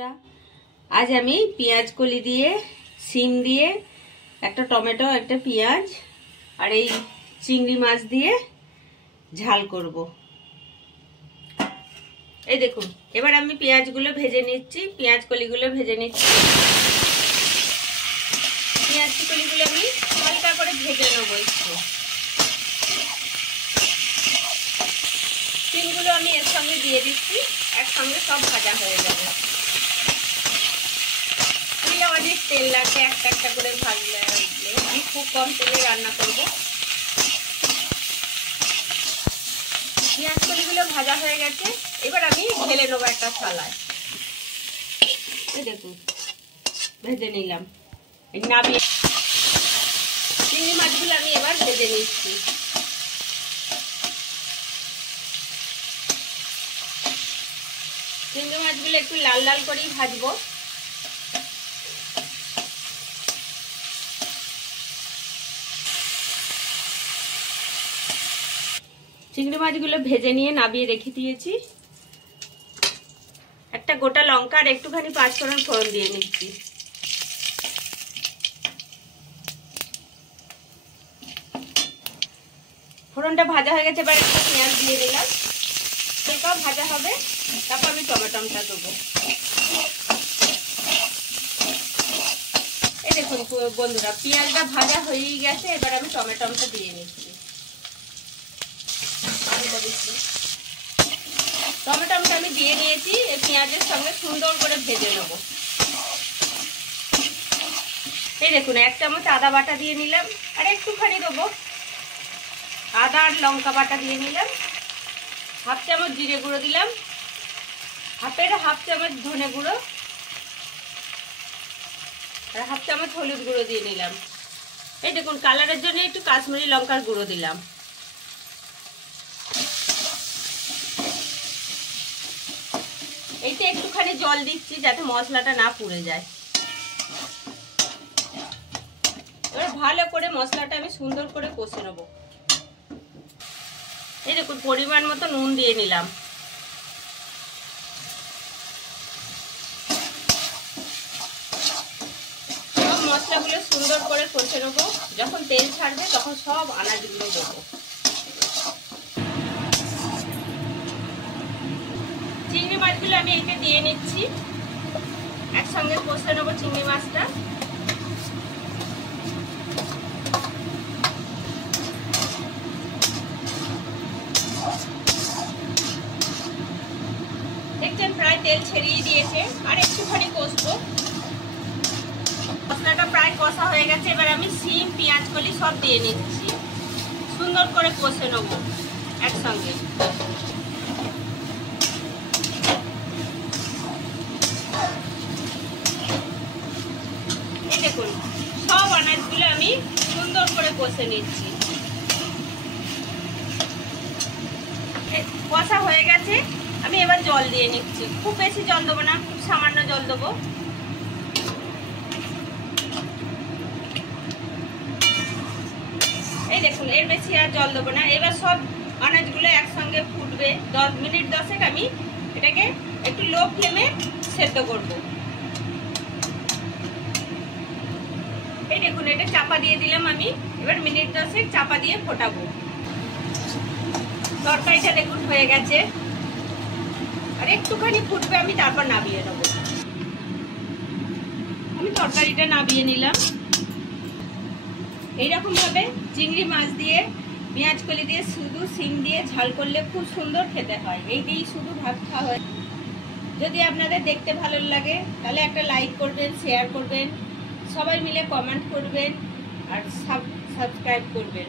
आज আমি পেঁয়াজ কলি দিয়ে সিম দিয়ে একটা টমেটো একটা পেঁয়াজ আর এই চিংড়ি মাছ দিয়ে ঝাল করব। এই দেখুন, এবার আমি পেঁয়াজগুলো ভেজে নিচ্ছি, পেঁয়াজ কলিগুলো ভেজে নিচ্ছি। পেঁয়াজ কলিগুলো আমি হালকা করে ভেজে নেবো একটু। সিমগুলো আমি এর সঙ্গে দিয়ে দিচ্ছি, একসঙ্গে সব ভাজা হয়ে যাবে। অনেক তেল লাগবে, একটা একটা করে ভাজলে। আমি খুব কম তেলে রান্না করব। পেঁয়াজ কলিগুলো ভাজা হয়ে গেছে, এবার আমি ঢেলে নেবো একটা থালায়। এই দেখুন, ভেজে নিলাম। নামিয়ে চিংড়ি মাছগুলো আমি এবার ভেজে নিচ্ছি। চিংড়ি মাছগুলো একটু লাল লাল করেই ভাজবো। চিংড়ি মাছগুলো ভেজে নিয়ে নামিয়ে রেখে দিয়েছি। একটা গোটা লঙ্কা আর একটুখানি পাঁচফোড়ন ফোড়ন দিয়ে নিচ্ছি। ফোড়নটা ভাজা হয়ে গেছে, এবার একটা পেঁয়াজ দিয়ে দিলাম। এটাও ভাজা হবে, তারপর আমি টমেটোটা দেবো। এই দেখুন বন্ধুরা, পেঁয়াজটা ভাজা হয়েই গেছে, এবার আমি টমেটোটা দিয়ে নিচ্ছি। টমেটোটা আমি দিয়ে নিয়েছি, এই পেঁয়াজের সঙ্গে সুন্দর করে ভেজে নেব। এই দেখুন, 1 চামচ আদা বাটা দিয়ে নিলাম, আর একটুখানি দেবো আদা আর লঙ্কা বাটা দিয়ে নিলাম। 1/2 চামচ জিরে গুঁড়ো দিলাম, 1/2 চামচ ধনে গুঁড়ো, আর 1/2 চামচ হলুদ গুঁড়ো দিয়ে নিলাম। এই দেখুন, কালারের জন্য একটু কাশ্মীরি লঙ্কার গুঁড়ো দিলাম। এইটা একটুখানি জল দিচ্ছি যাতে মশলাটা না পুড়ে যায়। এবার ভালো করে মশলাটা আমি সুন্দর করে কষে নেব। এই দেখুন, পরিমাণ মতো নুন দিয়ে নিলাম। সব মশলাগুলো সুন্দর করে কষে নেব। যখন তেল ছাড়বে তখন সব আনাজগুলো দেবো। চিংড়ি মাছগুলো আমি একে দিয়ে নিচ্ছি, একসঙ্গে কষে নেবো চিংড়ি মাছটা। দেখছেন প্রায় তেল ছেড়িয়ে দিয়েছে, আর একটুখানি কষবো। মশলাটা প্রায় কষা হয়ে গেছে, এবার আমি সিম পেঁয়াজ কলি সব দিয়ে নিচ্ছি, সুন্দর করে কষে নেবো একসঙ্গে। দেখুন, সব আনাজগুলো আমি সুন্দর করে কষে নিচ্ছি। কষা হয়ে গেছে, আমি এবার জল দিয়ে নিচ্ছি। খুব বেশি জল দেবো না, খুব সামান্য জল দেবো। এই দেখুন, এর বেশি আর জল দেবো না। এবার সব আনাজগুলো একসঙ্গে ফুটবে। 10 মিনিট 10 আমি এটাকে একটু লো ফ্লেমে সেদ্ধ করবো। এই দেখুন, এটা চাপা দিয়ে দিলাম আমি। এবার মিনিট 10 চাপা দিয়ে ফোটাবো। তরকারিটা দেখুন হয়ে গেছে, আর একটুখানি ফুটবে, আমি তারপর নামিয়ে নেবো। আমি তরকারিটা নামিয়ে নিলাম। এইরকম ভাবে চিংড়ি মাছ দিয়ে পেঁয়াজ কলি দিয়ে শুধু সিম দিয়ে ঝাল করলে খুব সুন্দর খেতে হয়। এই দিয়েই শুধু ভাত খাওয়া হয়। যদি আপনাদের দেখতে ভালো লাগে তাহলে একটা লাইক করবেন, শেয়ার করবেন, সবাই মিলে কমেন্ট করবেন, আর সাবস্ক্রাইব করবেন।